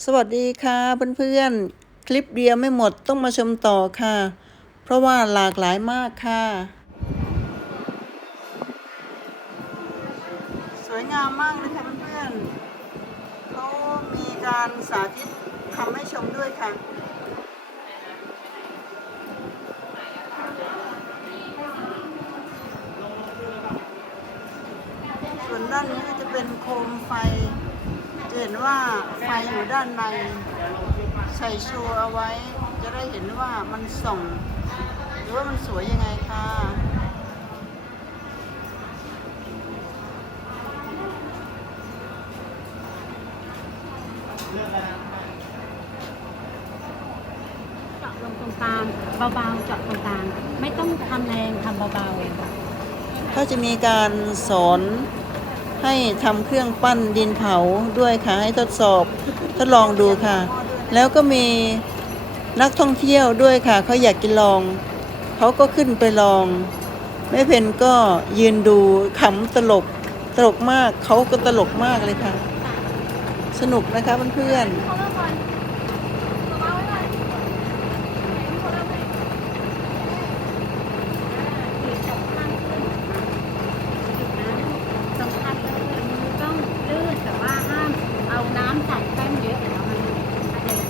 สวัสดีค่ะเพื่อนๆ คลิปเดียวไม่หมดต้องมาชมต่อค่ะ เพราะว่าหลากหลายมากค่ะ สวยงามมากเลยค่ะเพื่อนๆเขามีการสาธิตทำให้ชมด้วยค่ะส่วนด้านนี้ก็จะเป็นโคมไฟ ห็นว่าไฟอยู่ด้านใน ใส่โชว์เอาไว้ จะได้เห็นว่ามันส่อง หรือว่ามันสวยยังไงค่ะเจาะลงตรงกลางเบาๆเจาะตรงกลางไม่ต้องทำแรงทำเบาๆ ก็จะมีการสอน ให้ทำเครื่องปั้นดินเผาด้วยค่ะ ให้ทดสอบทดลองดูค่ะ แล้วก็มีนักท่องเที่ยวด้วยค่ะเขาอยากกินลองเขาก็ขึ้นไปลองแม่เพนก็ยืนดูขำตลกตลกมากเขาก็ตลกมากเลยค่ะ สนุกนะคะเพื่อนๆ สำคัญเลยมือต้องลื่นแต่ว่าห้ามเอาน้ำใส่แป้งเยอะเดี๋ยวมันกระเด็น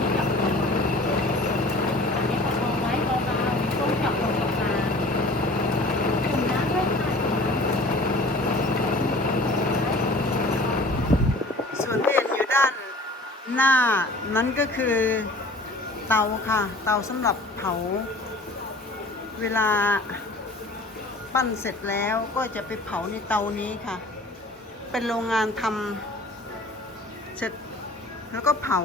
นี่เจาะลงอันนี้ประคองไว้เบาๆต้องเจาะลงตรงกลางจุ่มน้ำด้วยค่ะจุ่มน้ำ ส่วนที่เห็นอยู่ด้าน หน้านั้นก็คือเตาค่ะ เตาสำหรับเผา เวลาปั้นเสร็จแล้วก็จะไปเผาในเตานี้ค่ะ เป็นโรงงานทำเสร็จแล้วก็เผา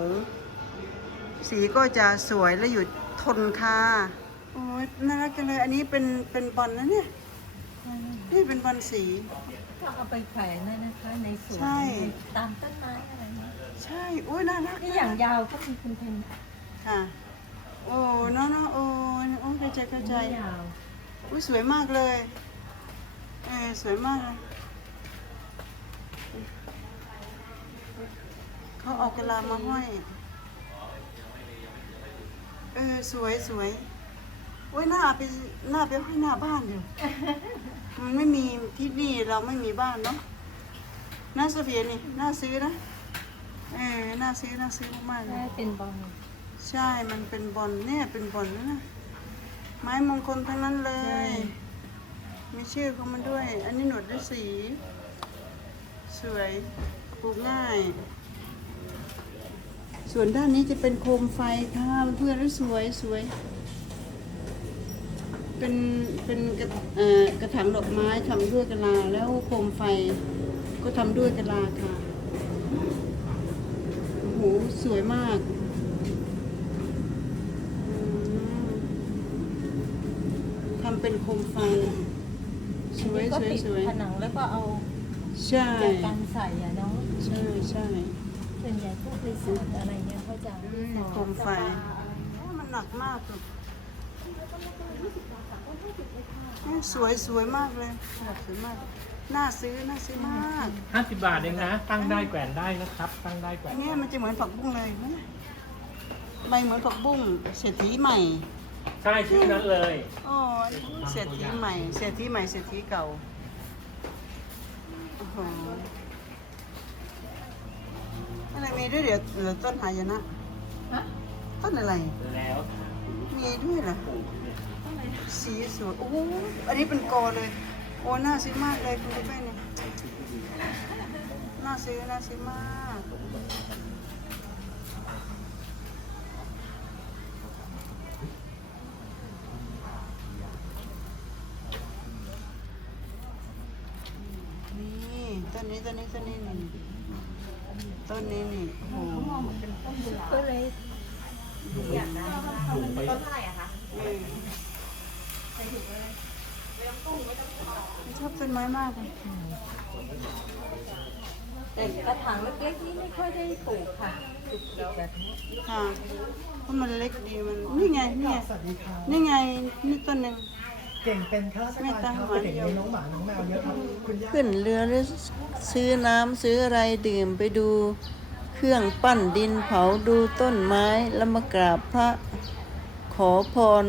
สีก็จะสวยและอยู่ทนค่ะโอ้ยน่ารักจังเลย อันนี้เป็นเป็นบอลนะเนี่ย นี่เป็นบอลสี ก็เอาไปแขวนนะนะคะในสวนใช่ ตามต้นไม้อะไรเงี้ยใช่โอ้ยน่ารักนี่อย่างยาวก็มีคุณเพนค่ะโอ้เนาะเนาะโอ้โอ้เข้าใจเข้าใจยาวอุ้ยสวยมากเลยเออสวยมากเลยเขาเอากระลามาห้อยเออสวยสวย โอ้ยหน้าไปหน้าไปห้อยหน้าบ้านอยู่มันไม่มีที่นี่เราไม่มีบ้านเนาะน่าโซเฟียนี่น่าซื้อนะเออน่าซื้อน่าซื้อมากๆเลแม่ยเป็นบอลใช่มันเป็นบอลเนี่ยเป็นบอลนะนะไม้มงคลทั้งนั้นเลย มีชื่อเขามาด้วย อันนี้หนวดด้วยสี สวยปลูกง่าย ส่วนด้านนี้จะเป็นโคมไฟค่ะเพื่อนๆแล้วสวยสวย เป็นเป็นกระเอ่อกระถางดอกไม้ทำด้วยกะลา แล้วโคมไฟก็ทำด้วยกะลาค่ะโอ้โหสวยมากอืมทำเป็นโคมไฟ สวยก็สวยติดสวยผนังแล้วก็เอาใช่แจกันใส่อะเนาะใช่ใช่ ส่วนใหญ่พวกรีสอร์ทอะไรเงี้ยเขาจะอืมโคมไฟโอ้มันหนักมากเลยเอ้ย สวยสวยมากเลยแบบสวยมาก น่าซื้อ น่าซื้อมาก ห้าสิบบาทเองนะ ตั้งได้แกวนได้นะครับ ตั้งได้แกวอันนนี้มันจะเหมือนผักบุ้งเลยเห็นะใบเหมือนผักบุ้งเศรษฐีใหม่ ใช่ชื่อนั้นเลยอ๋อเศรษฐีใหม่ เศรษฐีใหม่ เศรษฐีเก่าโอ้โหอะไรมีด้วยเดี๋ยวเหลือต้นหายนะฮะต้นอะไร แล้วมีด้วยเหรอ สีสวยโอ้โหอันนี้เป็นกอเลย โอ้น่าซื้อมากเลยคุณกาแฟเนี่ยน่าซื้อน่าซื้อมากนี่ต้นนี้ต้นนี้ต้นนี้นี่ต้นนี้นี่โอ้โหก็เลยเออ ชอบต้นไม้มากเลยแต่กระถางเล็กๆนี่ไม่ค่อยได้ปลูกค่ะปลูกแบบนี้ค่ะเพราะมันเล็กดีมันนี่ไงนี่ไงนี่ไงนี่ต้นหนึ่งเก่งเป็นข้าราชการครับแต่เก่งในน้องหมาน้องแมวเยอะครับคุณย่าขึ้นเรือแล้วซื้อน้ำซื้ออะไรดื่มไปดู เครื่องปั้นดินเผาดูต้นไม้แล้วมากราบพระขอพร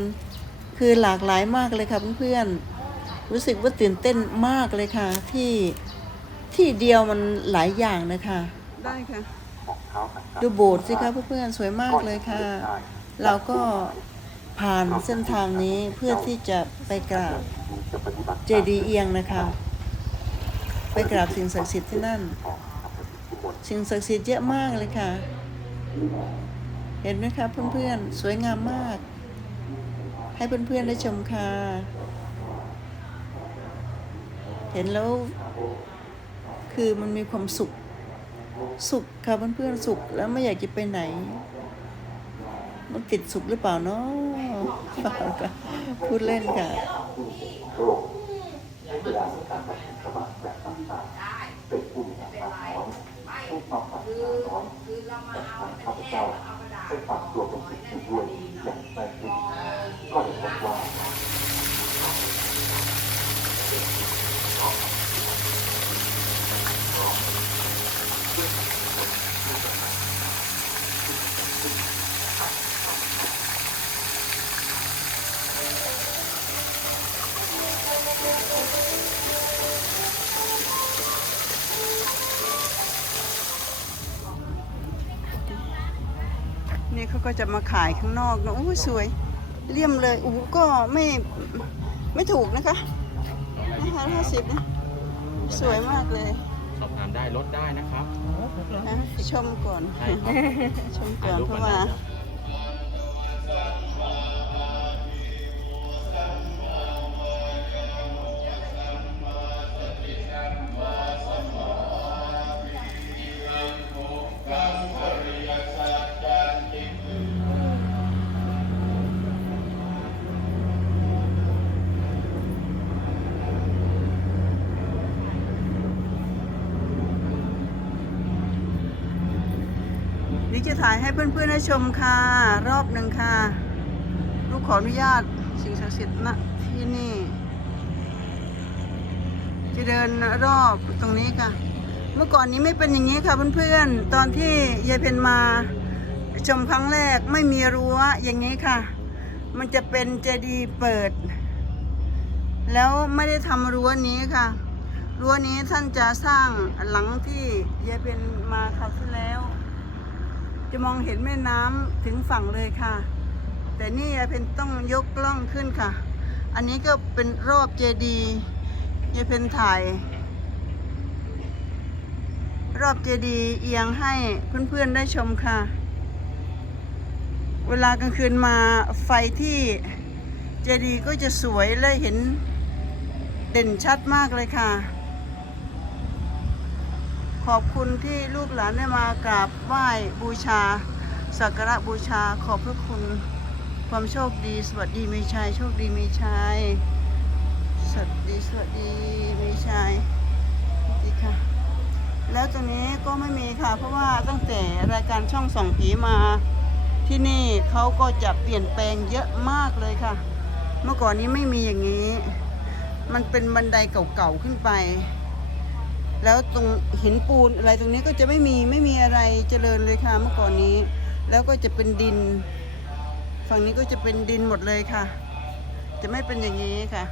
คือหลากหลายมากเลยค่ะเพื่อนๆรู้สึกว่าตื่นเต้นมากเลยค่ะ ที่ที่เดียวมันหลายอย่างนะคะ ได้ค่ะ ดูโบสถ์สิคะเพื่อนๆสวยมากเลยค่ะ เราก็ผ่านเส้นทางนี้เพื่อที่จะไปกราบเจดีย์เอียงนะคะ ไปกราบสิ่งศักดิ์สิทธิ์ที่นั่น สิ่งศักดิ์สิทธิ์เยอะมากเลยค่ะ เห็นไหมคะเพื่อนๆสวยงามมาก ให้เพื่อนๆได้ชมค่ะ เห็นแล้วคือมันมีความสุข สุขค่ะเพื่อนๆสุขแล้วไม่อยากจะไปไหน มันติดสุขหรือเปล่าเนาะเปล่าค่ะพูดเล่นค่ะ นี่เขาก็จะมาขายข้างนอกนะโอ้ยสวยเลี่ยมเลยอู้ก็ไม่ไม่ถูกนะคะห้าห้าสิบนะสวยมากเลยสอบถามได้ลดได้นะครับนะชมก่อนใช่ครับชมก่อนเพราะว่า ถ่ายให้เพื่อนๆได้ชมค่ะ รอบหนึ่งค่ะ ลูกขออนุญาตสิ่งศักดิ์สิทธิ์ณที่นี่ จะเดินรอบตรงนี้ค่ะ เมื่อก่อนนี้ไม่เป็นอย่างนี้ค่ะเพื่อนๆ ตอนที่ยายเพนมาชมครั้งแรกไม่มีรั้วอย่างนี้ค่ะ มันจะเป็นเจดีย์เปิด แล้วไม่ได้ทำรั้วนี้ค่ะรั้วนี้ท่านจะสร้างหลังที่ยายเพนมาคราวที่แล้ว จะมองเห็นแม่น้ำถึงฝั่งเลยค่ะ แต่นี่ยายเพนต้องยกกล้องขึ้นค่ะ อันนี้ก็เป็นรอบเจดีย์ยายเพนถ่าย รอบเจดีย์เอียงให้เพื่อนๆได้ชมค่ะ เวลากลางคืนมาไฟที่เจดีย์ก็จะสวยและเห็นเด่นชัดมากเลยค่ะ ขอบคุณที่ลูกหลานได้มากราบไหว้บูชา สักการะบูชาขอบพระคุณความโชคดี สวัสดีมีชัยโชคดีมีชัยสวัสดีสวัสดีมีชัยดีค่ะ แล้วตรงนี้ก็ไม่มีค่ะ เพราะว่าตั้งแต่รายการช่องส่องผีมาที่นี่เขาก็จะเปลี่ยนแปลงเยอะมากเลยค่ะ เมื่อก่อนนี้ไม่มีอย่างนี้ มันเป็นบันไดเก่าๆขึ้นไป แล้วตรงหินปูนอะไรตรงนี้ก็จะไม่มีไม่มีอะไรเจริญเลยค่ะเมื่อก่อนนี้ แล้วก็จะเป็นดิน ฝั่งนี้ก็จะเป็นดินหมดเลยค่ะ จะไม่เป็นอย่างนี้ค่ะ